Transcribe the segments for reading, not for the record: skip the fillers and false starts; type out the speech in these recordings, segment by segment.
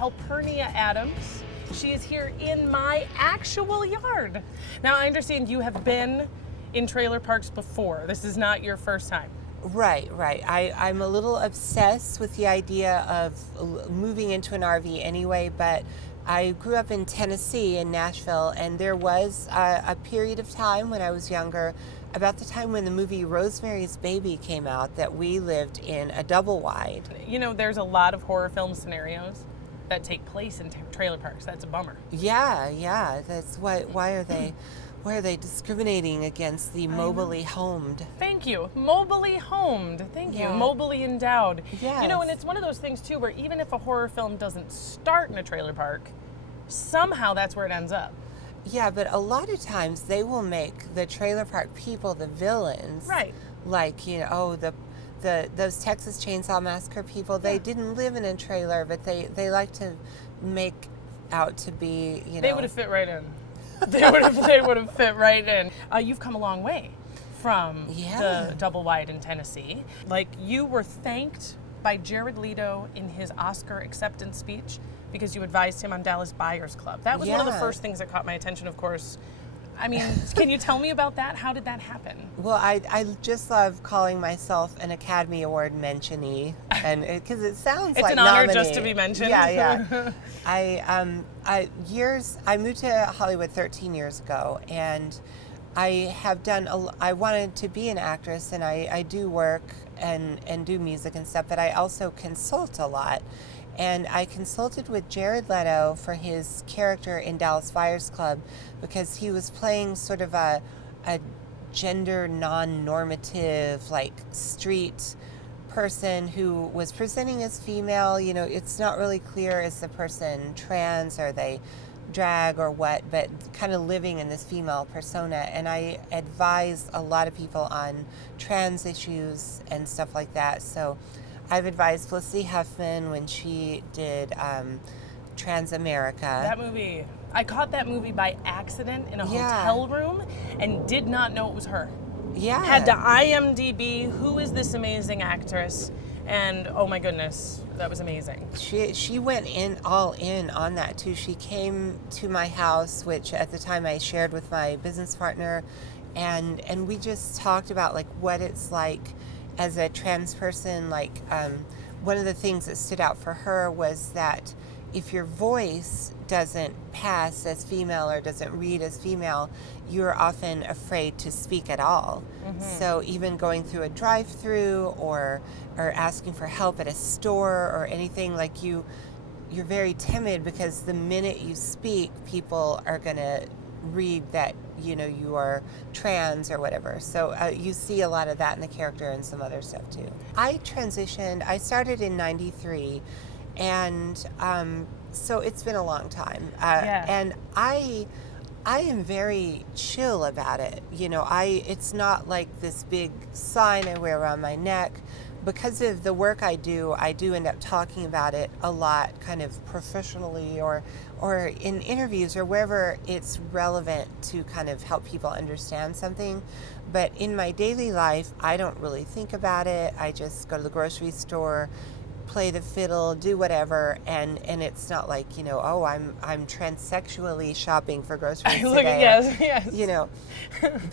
Calpernia Addams. She is here in my actual yard. Now, I understand you have been in trailer parks before. This is not your first time. Right. I'm a little obsessed with the idea of moving into an RV anyway, but I grew up in Tennessee, in Nashville, and there was a period of time when I was younger, about the time when the movie Rosemary's Baby came out, that we lived in a double wide. You know, there's a lot of horror film scenarios that take place in trailer parks. That's a bummer. Yeah. That's why are they discriminating against the mobily homed? Thank you. Mobily homed. Thank you. Yeah. Mobily endowed. Yes. You know, and it's one of those things, too, where even if a horror film doesn't start in a trailer park, somehow that's where it ends up. Yeah, but a lot of times they will make the trailer park people the villains. Right. Like, you know, those Texas Chainsaw Massacre people, they didn't live in a trailer, but they like to make out to be, you know. They would have fit right in. They would have fit right in. You've come a long way from the double wide in Tennessee. Like, you were thanked by Jared Leto in his Oscar acceptance speech because you advised him on Dallas Buyers Club. That was one of the first things that caught my attention, of course. I mean, can you tell me about that? How did that happen? Well, I just love calling myself an Academy Award mentionee, and because it sounds it's like an honor nominee. just to be mentioned. Yeah. I moved to Hollywood 13 years ago, and I have done. I wanted to be an actress, and I do work and do music and stuff, but I also consult a lot. And I consulted with Jared Leto for his character in Dallas Buyers Club because he was playing sort of a gender non-normative, like, street person who was presenting as female. You know, it's not really clear, is the person trans, or they drag or what, but kind of living in this female persona. And I advise a lot of people on trans issues and stuff like that. So I've advised Felicity Huffman when she did Transamerica. That movie, I caught that movie by accident in a hotel room and did not know it was her. Yeah. Had to IMDb, who is this amazing actress? And oh my goodness, that was amazing. She went all in on that too. She came to my house, which at the time I shared with my business partner, and we just talked about like what it's like as a trans person. Like, one of the things that stood out for her was that if your voice doesn't pass as female or doesn't read as female, you're often afraid to speak at all. Mm-hmm. So even going through a drive-through or asking for help at a store or anything, like you're very timid because the minute you speak, people are going to read that, you know, you are trans or whatever. So you see a lot of that in the character and some other stuff too. I transitioned, I started in 93, and so it's been a long time. And I am very chill about it. You know, it's not like this big sign I wear around my neck. Because of the work I do end up talking about it a lot, kind of professionally or in interviews or wherever it's relevant to kind of help people understand something. But in my daily life, I don't really think about it. I just go to the grocery store, play the fiddle, do whatever, and it's not like, you know, oh, I'm transsexually shopping for groceries look today. Yes. You know,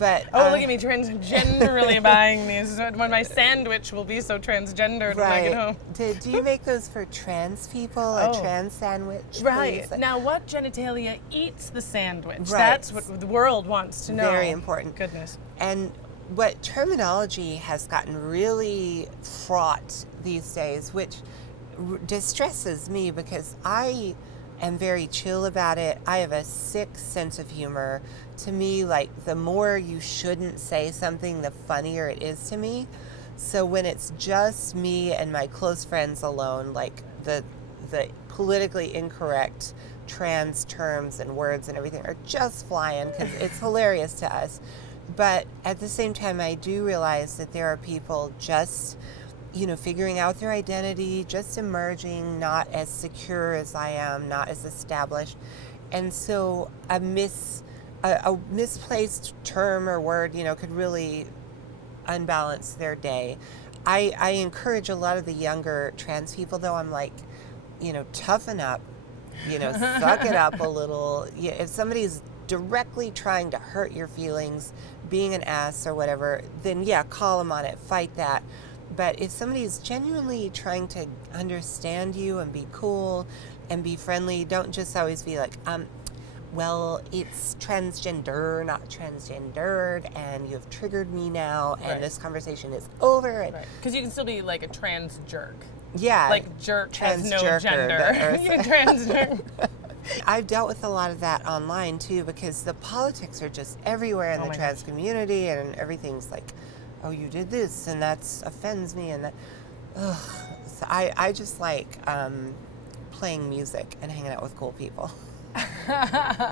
but look at me transgenderly buying these when my sandwich will be so transgendered when I get home. Do you make those for trans people? A trans sandwich? Right. Please? Now, what genitalia eats the sandwich? Right. That's what the world wants to know. Very important. Goodness. And what terminology has gotten really fraught these days, which distresses me because I am very chill about it. I have a sick sense of humor. To me, like, the more you shouldn't say something, the funnier it is to me. So when it's just me and my close friends alone, like the politically incorrect trans terms and words and everything are just flying because it's hilarious to us. But at the same time, I do realize that there are people just, you know, figuring out their identity, just emerging, not as secure as I am, not as established. And so a misplaced term or word, you know, could really unbalance their day. I encourage a lot of the younger trans people, though, I'm like, you know, toughen up. suck it up a little. Yeah, if somebody's directly trying to hurt your feelings, being an ass or whatever, then yeah, call them on it, fight that. But if somebody's genuinely trying to understand you and be cool and be friendly, don't just always be like, well, it's transgender, not transgendered, and you've triggered me now, and this conversation is over. Because you can still be like a trans jerk. Yeah. Like jerk has no gender. Trans jerk. I've dealt with a lot of that online too, because the politics are just everywhere in the trans community, and everything's like, oh, you did this, and that offends me, and that, So I just like playing music and hanging out with cool people.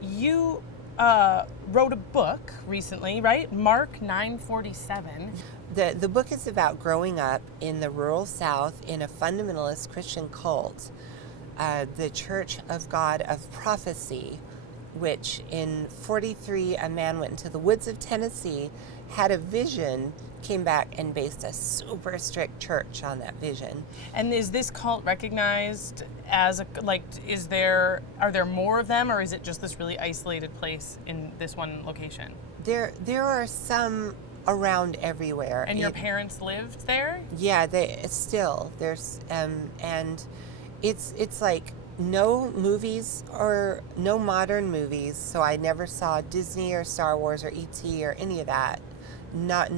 You wrote a book recently, right? Mark 947. The book is about growing up in the rural South in a fundamentalist Christian cult, the Church of God of Prophecy, which in 43 a man went into the woods of Tennessee, had a vision, came back and based a super strict church on that vision. And is this cult recognized as are there more of them, or is it just this really isolated place in this one location? There are some around everywhere. And your parents lived there? Yeah, there's and it's like no movies or no modern movies, so I never saw Disney or Star Wars or E.T. or any of that. Not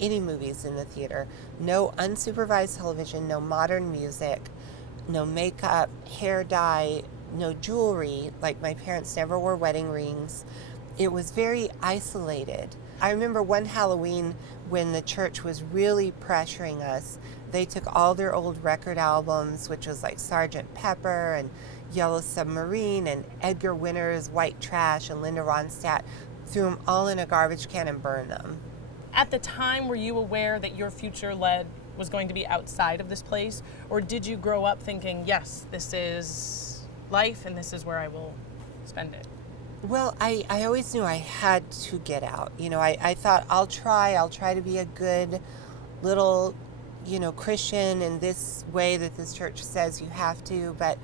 any movies in the theater. No unsupervised television, no modern music, no makeup, hair dye, no jewelry. Like, my parents never wore wedding rings. It was very isolated. I remember one Halloween when the church was really pressuring us. They took all their old record albums, which was like Sgt. Pepper and Yellow Submarine and Edgar Winter's White Trash and Linda Ronstadt, threw them all in a garbage can and burned them. At the time, were you aware that your future was going to be outside of this place? Or did you grow up thinking, yes, this is life and this is where I will spend it? Well, I always knew I had to get out. I thought I'll try to be a good little, Christian in this way that this church says you have to. But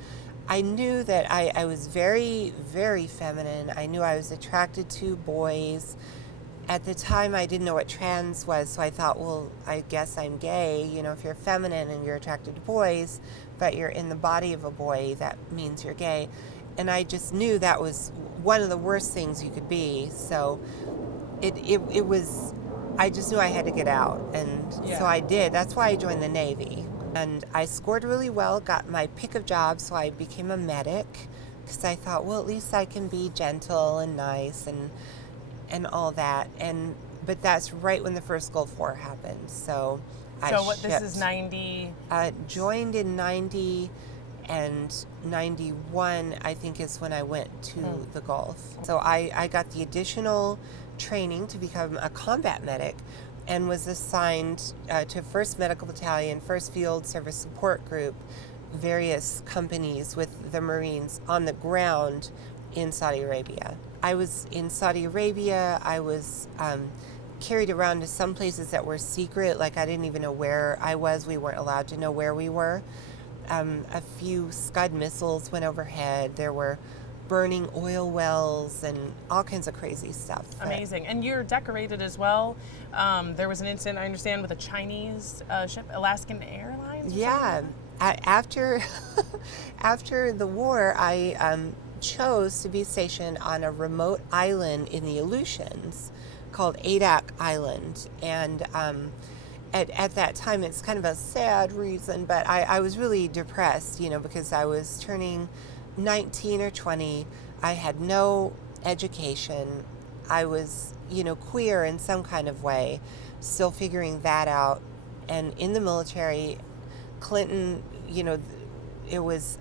I knew that I was very, very feminine. I knew I was attracted to boys. At the time, I didn't know what trans was, so I thought, well, I guess I'm gay. If you're feminine and you're attracted to boys, but you're in the body of a boy, that means you're gay. And I just knew that was one of the worst things you could be. So it was, I just knew I had to get out. And so I did. That's why I joined the Navy. And I scored really well, got my pick of jobs, so I became a medic, because I thought, well, at least I can be gentle and nice and all that. But that's right when the first Gulf War happened. So this is 90? Joined in 90, and 91, I think, is when I went to the Gulf. So I got the additional training to become a combat medic and was assigned to 1st Medical Battalion, 1st Field Service Support Group, various companies with the Marines on the ground in Saudi Arabia. I was in Saudi Arabia. I was carried around to some places that were secret, like I didn't even know where I was. We weren't allowed to know where we were. A few Scud missiles went overhead. There were burning oil wells and all kinds of crazy stuff. Amazing. And you're decorated as well. There was an incident, I understand, with a Chinese ship, Alaskan Airlines? Yeah. After the war, I chose to be stationed on a remote island in the Aleutians called Adak Island. And at that time, it's kind of a sad reason, but I was really depressed, because I was turning 19 or 20. I had no education. I was, queer in some kind of way, still figuring that out. And in the military, Clinton, it was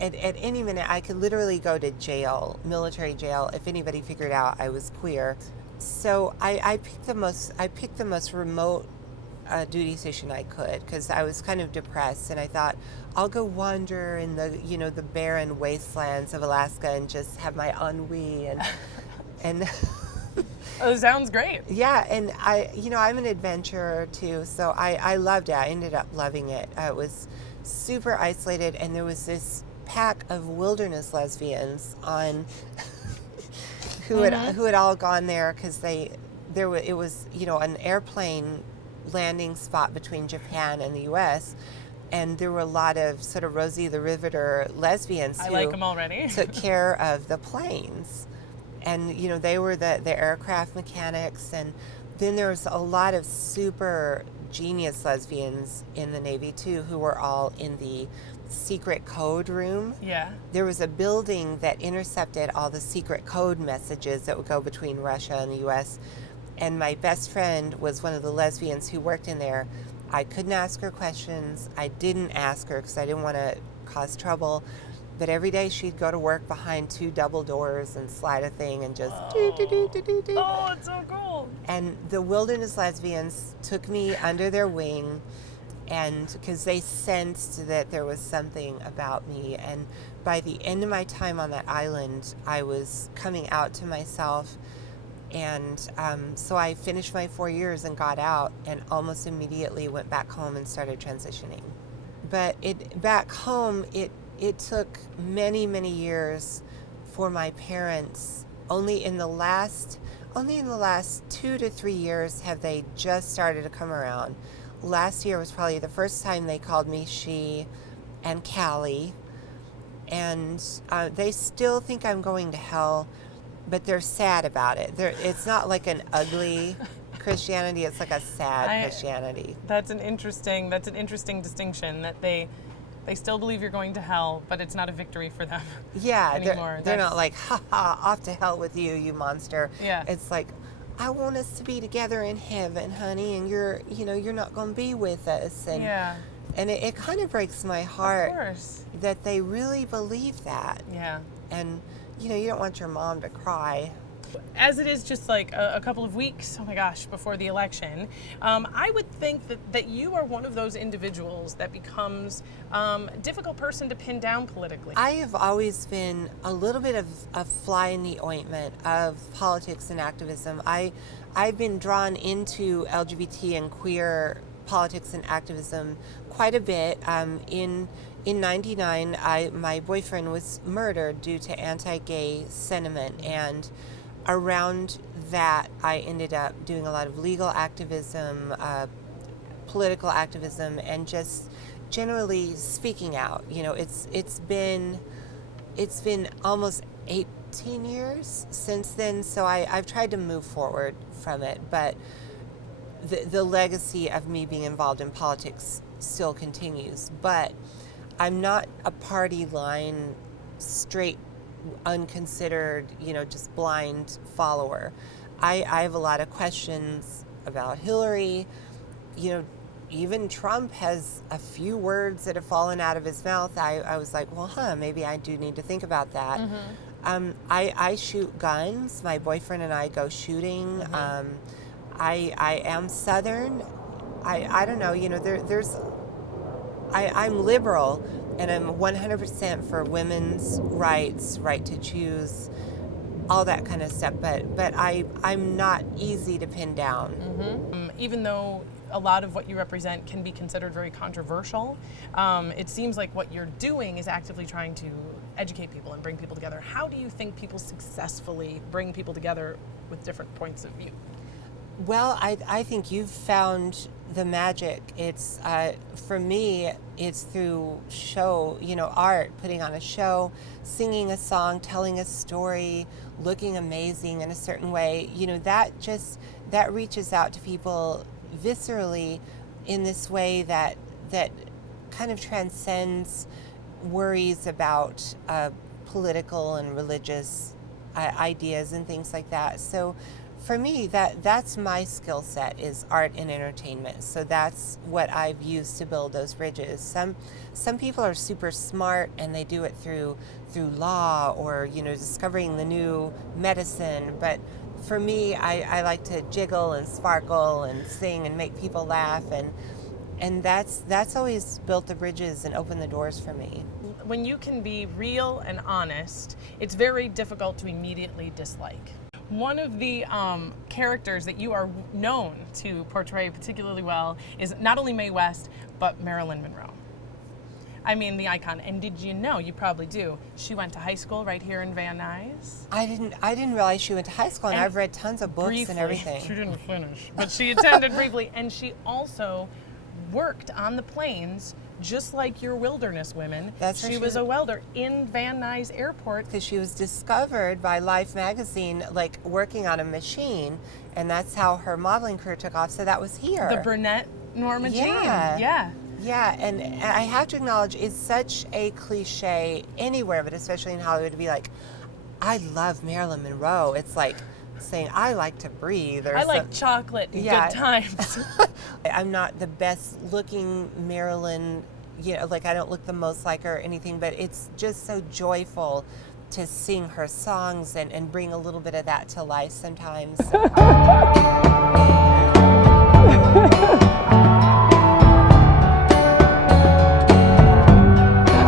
at any minute I could literally go to jail, military jail, if anybody figured out I was queer. So I picked the most remote duty station I could, because I was kind of depressed, and I thought I'll go wander in the barren wastelands of Alaska and just have my ennui and Oh, sounds great. Yeah, and I'm an adventurer too, so I loved it. I ended up loving it. It was super isolated, and there was this pack of wilderness lesbians on who had all gone there because it was an airplane landing spot between Japan and the U.S. and there were a lot of sort of Rosie the Riveter lesbians who like them already. took care of the planes, and they were the aircraft mechanics, and then there was a lot of super genius lesbians in the Navy too who were all in the secret code room. Yeah. There was a building that intercepted all the secret code messages that would go between Russia and the U.S. And my best friend was one of the lesbians who worked in there. I couldn't ask her questions. I didn't ask her because I didn't want to cause trouble. But every day she'd go to work behind 2 double doors and slide a thing and just do. Oh, it's so cool. And the wilderness lesbians took me under their wing, and because they sensed that there was something about me. And by the end of my time on that island, I was coming out to myself. And so I finished my 4 years and got out, and almost immediately went back home and started transitioning. But back home, it took many, many years for my parents. Only in the last 2 to 3 years have they just started to come around. Last year was probably the first time they called me she and Callie. And they still think I'm going to hell, but they're sad about it. It's not like an ugly Christianity, it's like a sad Christianity. That's an interesting distinction, that they still believe you're going to hell, but it's not a victory for them. Yeah, anymore. They're not like, ha ha, off to hell with you, you monster. Yeah. It's like, I want us to be together in heaven, honey, and you're not going to be with us. And yeah. And it kind of breaks my heart Of course. that they really believe that. Yeah. And you don't want your mom to cry. As it is just like a couple of weeks, oh my gosh, before the election, I would think that you are one of those individuals that becomes a difficult person to pin down politically. I have always been a little bit of a fly in the ointment of politics and activism. I've been drawn into LGBT and queer politics and activism quite a bit. In 99, my boyfriend was murdered due to anti-gay sentiment, and around that, I ended up doing a lot of legal activism, political activism, and just generally speaking out. It's been almost 18 years since then, so I've tried to move forward from it, but the legacy of me being involved in politics still continues. But I'm not a party line, straight, unconsidered, just blind follower. I have a lot of questions about Hillary. Even Trump has a few words that have fallen out of his mouth. I was like, well, maybe I do need to think about that. Mm-hmm. I shoot guns. My boyfriend and I go shooting. Mm-hmm. I am Southern. I don't know, I'm liberal, and I'm 100% for women's rights, right to choose, all that kind of stuff. But I'm not easy to pin down. Mm-hmm. Even though a lot of what you represent can be considered very controversial, it seems like what you're doing is actively trying to educate people and bring people together. How do you think people successfully bring people together with different points of view? Well, I think you've found the magic. It's for me, it's through show, art, putting on a show, singing a song, telling a story, looking amazing in a certain way. That reaches out to people viscerally in this way that kind of transcends worries about political and religious ideas and things like that. So for me, that's my skill set, is art and entertainment. So that's what I've used to build those bridges. Some people are super smart and they do it through law or discovering the new medicine. But for me, I like to jiggle and sparkle and sing and make people laugh, and that's always built the bridges and opened the doors for me. When you can be real and honest, it's very difficult to immediately dislike. One of the characters that you are known to portray particularly well is not only Mae West, but Marilyn Monroe. I mean, the icon. And did you know, you probably do, she went to high school right here in Van Nuys? I didn't realize she went to high school, and I've read tons of books briefly, and everything. She didn't finish, but she attended briefly, and she also worked on the planes just like your wilderness women. She was a welder in Van Nuys Airport. Because she was discovered by Life magazine, like working on a machine, and that's how her modeling career took off. So that was here. The brunette Norma Jean. Yeah, and I have to acknowledge, it's such a cliche anywhere, but especially in Hollywood, to be like, I love Marilyn Monroe. It's like saying, I like to breathe. Or I like chocolate and good times. I'm not the best looking Marilyn, like I don't look the most like her or anything, but it's just so joyful to sing her songs and bring a little bit of that to life sometimes.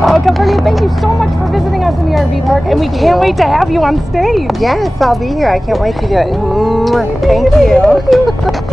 Oh, Calpernia, thank you so much for visiting us in the RV park, and we can't wait to have you on stage. Yes, I'll be here. I can't wait to do it. Thank you.